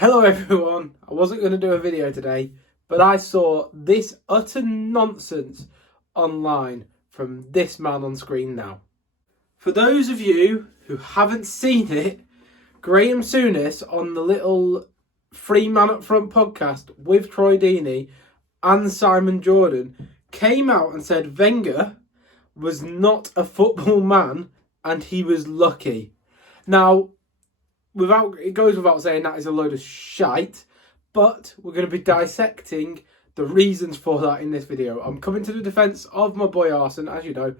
Hello everyone, I wasn't going to do a video today, but I saw this utter nonsense online from this man on screen now. For those of you who haven't seen it, Graeme Souness on the little Free Man Up Front podcast with Troy Deeney and Simon Jordan came out and said Wenger was not a football man and he was lucky. Now, it goes without saying that is a load of shite, but we're going to be dissecting the reasons for that in this video. I'm coming to the defence of my boy Arsene, as you know,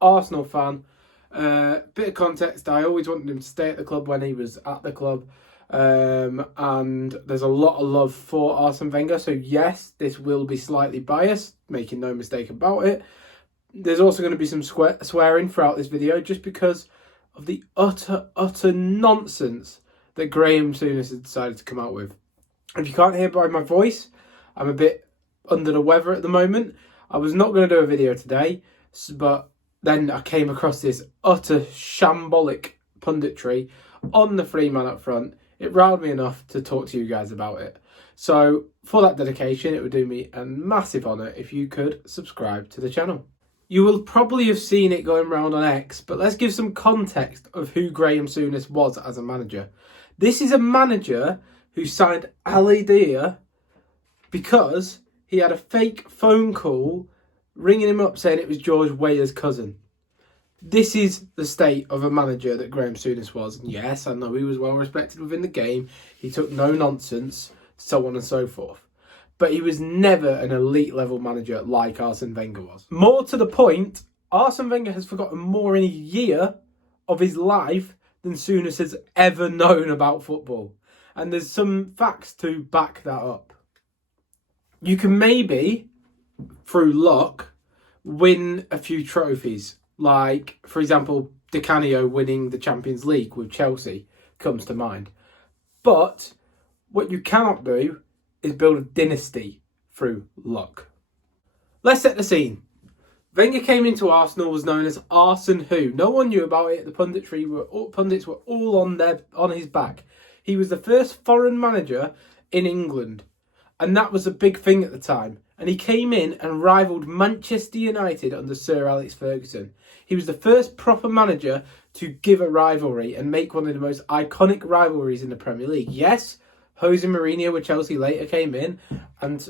Arsenal fan. Bit of context, I always wanted him to stay at the club when he was at the club, and there's a lot of love for Arsene Wenger, so yes, this will be slightly biased, making no mistake about it. There's also going to be some swearing throughout this video, just because of the utter nonsense that Graeme Souness has decided to come out with. If you can't hear by my voice, I'm a bit under the weather at the moment. I was not going to do a video today, but then I came across this utter shambolic punditry on the Free Man Up Front. It riled me enough to talk to you guys about it. So for that dedication, it would do me a massive honour if you could subscribe to the channel. You will probably have seen it going around on X, but let's give some context of who Graeme Souness was as a manager. This is a manager who signed Ali Dia because he had a fake phone call ringing him up saying it was George Weah's cousin. This is the state of a manager that Graeme Souness was. And yes, I know he was well respected within the game. He took no nonsense, so on and so forth. But he was never an elite level manager like Arsene Wenger was. More to the point, Arsene Wenger has forgotten more in a year of his life than Souness has ever known about football. And there's some facts to back that up. You can maybe, through luck, win a few trophies. Like, for example, Di Canio winning the Champions League with Chelsea comes to mind. But what you cannot do is build a dynasty through luck. Let's set the scene. Wenger came into Arsenal, was known as Arsene Who. No one knew about it. The pundits were all on his back. He was the first foreign manager in England, and that was a big thing at the time. And he came in and rivalled Manchester United under Sir Alex Ferguson. He was the first proper manager to give a rivalry and make one of the most iconic rivalries in the Premier League. Yes, Jose Mourinho with Chelsea later came in and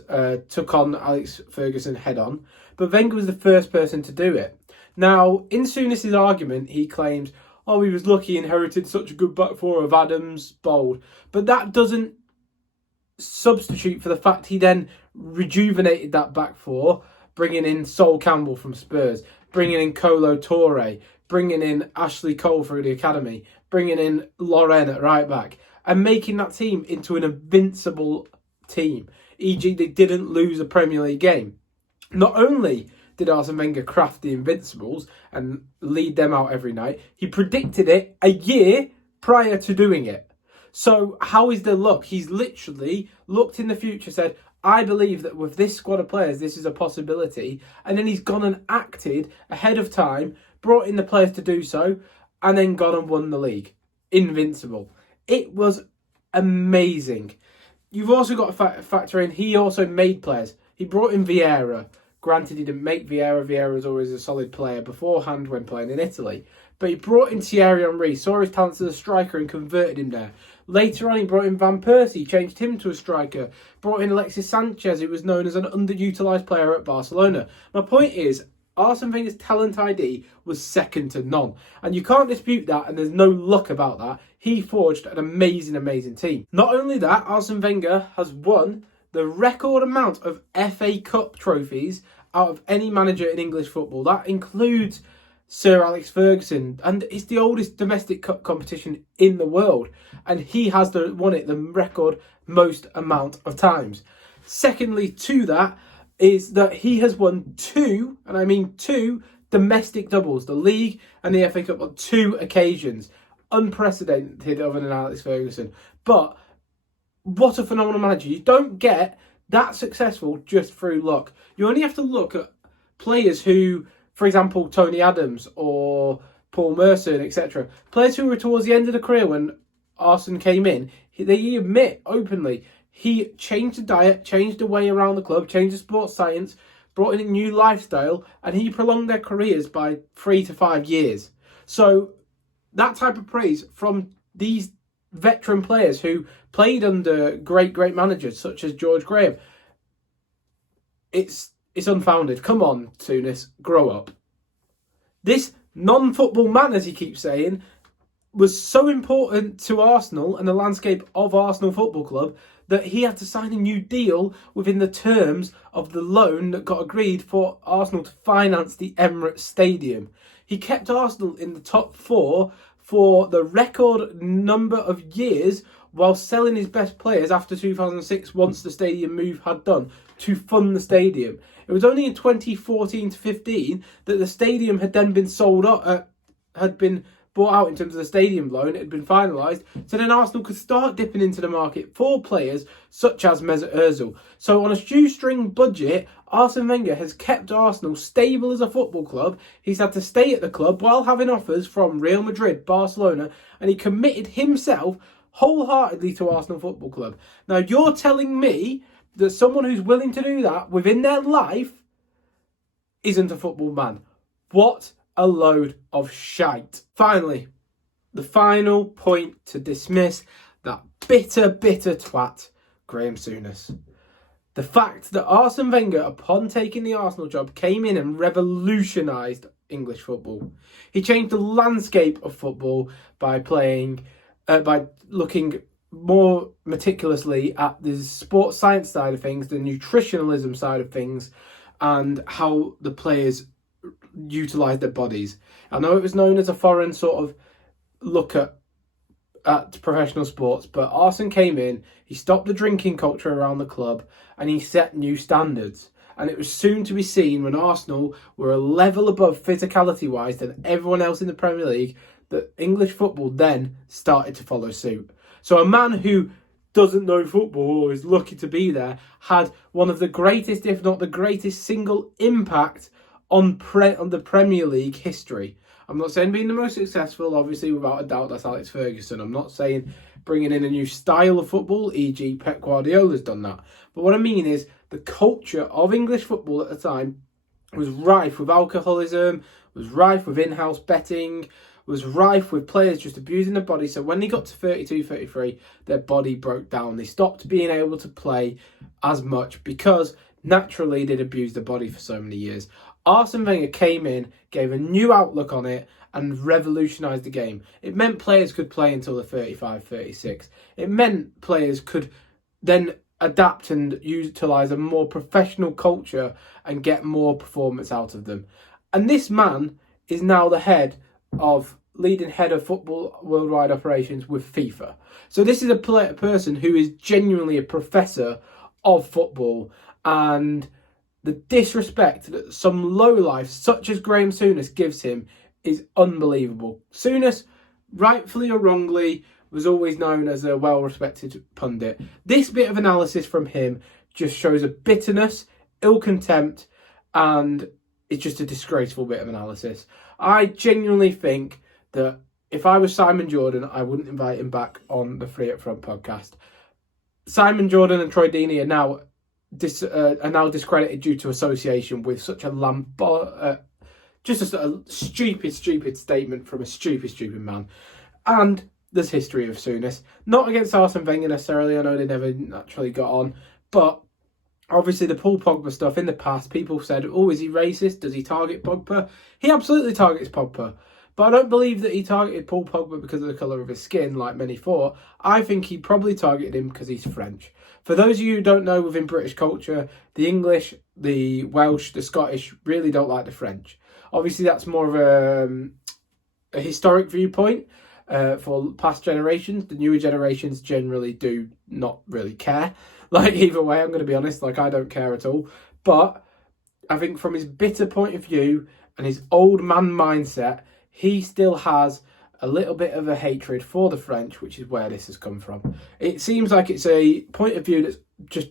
took on Alex Ferguson head on. But Wenger was the first person to do it. Now, in Souness' argument, he claims, oh, he was lucky, inherited such a good back four of Adams, Bold. But that doesn't substitute for the fact he then rejuvenated that back four, bringing in Sol Campbell from Spurs, bringing in Kolo Touré, bringing in Ashley Cole through the academy, bringing in Moron at right back, and making that team into an invincible team. E.g., they didn't lose a Premier League game. Not only did Arsene Wenger craft the Invincibles and lead them out every night, he predicted it a year prior to doing it. So how is there luck? He's literally looked in the future, said, I believe that with this squad of players, this is a possibility. And then he's gone and acted ahead of time, brought in the players to do so, and then gone and won the league. Invincible. It was amazing. You've also got to factor in, he also made players. He brought in Vieira. Granted, he didn't make Vieira. Vieira was always a solid player beforehand when playing in Italy. But he brought in Thierry Henry, saw his talents as a striker and converted him there. Later on, he brought in Van Persie, changed him to a striker. Brought in Alexis Sanchez, who was known as an underutilised player at Barcelona. My point is, Arsene Wenger's talent ID was second to none. And you can't dispute that, and there's no luck about that. He forged an amazing team. Not only that, Arsene Wenger has won the record amount of FA Cup trophies out of any manager in English football. That includes Sir Alex Ferguson, and it's the oldest domestic cup competition in the world, and he has won it the record most amount of times. Secondly to that is that he has won two, and I mean two, domestic doubles, the league and the FA Cup, on two occasions. Unprecedented other than Alex Ferguson. But what a phenomenal manager. You don't get that successful just through luck. You only have to look at players who, for example, Tony Adams or Paul Merson, etc. Players who were towards the end of the career when Arsene came in, they admit openly he changed the diet, changed the way around the club, changed the sports science, brought in a new lifestyle, and he prolonged their careers by 3 to 5 years. So that type of praise from these veteran players who played under great managers such as George Graham, it's unfounded. Come on, Souness, grow up. This non-football man, as he keeps saying, was so important to Arsenal and the landscape of Arsenal Football Club that he had to sign a new deal within the terms of the loan that got agreed for Arsenal to finance the Emirates Stadium. He kept Arsenal in the top 4 for the record number of years while selling his best players after 2006 once the stadium move had done to fund the stadium. It was only in 2014 to 15 that the stadium had then been sold up, had been bought out in terms of the stadium loan. It had been finalised, so then Arsenal could start dipping into the market for players such as Mesut Ozil. So on a shoestring budget, Arsene Wenger has kept Arsenal stable as a football club. He's had to stay at the club while having offers from Real Madrid, Barcelona, and he committed himself wholeheartedly to Arsenal Football Club. Now you're telling me that someone who's willing to do that within their life isn't a football man? What a load of shite. Finally, the final point to dismiss that bitter twat, Graeme Souness. The fact that Arsene Wenger, upon taking the Arsenal job, came in and revolutionised English football. He changed the landscape of football by looking more meticulously at the sports science side of things, the nutritionalism side of things, and how the players utilise their bodies. I know it was known as a foreign sort of look at professional sports, but Arsene came in, he stopped the drinking culture around the club, and he set new standards. And it was soon to be seen when Arsenal were a level above physicality-wise than everyone else in the Premier League that English football then started to follow suit. So a man who doesn't know football or is lucky to be there had one of the greatest, if not the greatest, single impact on the Premier League history. I'm not saying being the most successful, obviously, without a doubt, that's Alex Ferguson. I'm not saying bringing in a new style of football, e.g. Pep Guardiola's done that. But what I mean is the culture of English football at the time was rife with alcoholism, was rife with in-house betting, was rife with players just abusing their body. So when they got to 32, 33, their body broke down. They stopped being able to play as much because naturally they'd abused their body for so many years. Arsene Wenger came in, gave a new outlook on it, and revolutionised the game. It meant players could play until they're 35, 36. It meant players could then adapt and utilise a more professional culture and get more performance out of them. And this man is now the leading head of football worldwide operations with FIFA. So this is a person who is genuinely a professor of football, and the disrespect that some lowlife such as Graeme Souness gives him is unbelievable. Souness, rightfully or wrongly, was always known as a well-respected pundit. This bit of analysis from him just shows a bitterness, ill contempt, and it's just a disgraceful bit of analysis. I genuinely think that if I was Simon Jordan, I wouldn't invite him back on the Free Upfront podcast. Simon Jordan and Troy Deeney are now discredited due to association with such a just a stupid statement from a stupid man. And there's history of Souness. Not against Arsene Wenger necessarily, I know they never naturally got on, but obviously the Paul Pogba stuff in the past, people said, oh, is he racist? Does he target Pogba? He absolutely targets Pogba. But I don't believe that he targeted Paul Pogba because of the colour of his skin, like many thought. I think he probably targeted him because he's French. For those of you who don't know, within British culture, the English, the Welsh, the Scottish really don't like the French. Obviously, that's more of a historic viewpoint for past generations. The newer generations generally do not really care. Like, either way, I'm going to be honest, like, I don't care at all. But I think from his bitter point of view and his old man mindset, he still has a little bit of a hatred for the French, which is where this has come from. It seems like it's a point of view that's just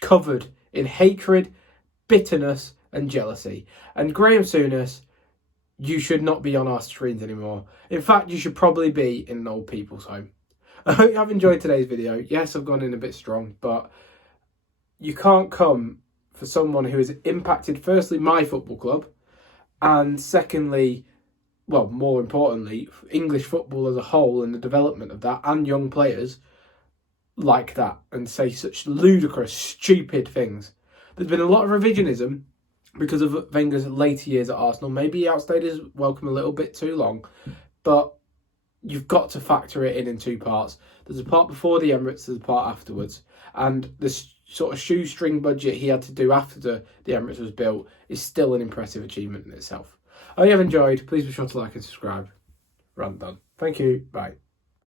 covered in hatred, bitterness and jealousy. And Graeme Souness you should not be on our screens anymore. In fact, you should probably be in an old people's home. I hope you have enjoyed today's video. Yes, I've gone in a bit strong, but you can't come for someone who has impacted, firstly, my football club, and secondly, well, more importantly, English football as a whole and the development of that and young players like that, and say such ludicrous, stupid things. There's been a lot of revisionism because of Wenger's later years at Arsenal. Maybe he outstayed his welcome a little bit too long, but you've got to factor it in two parts. There's a part before the Emirates, there's a part afterwards. And the sort of shoestring budget he had to do after the Emirates was built is still an impressive achievement in itself. I hope you have enjoyed. Please be sure to like and subscribe. Rant done. Thank you. Bye.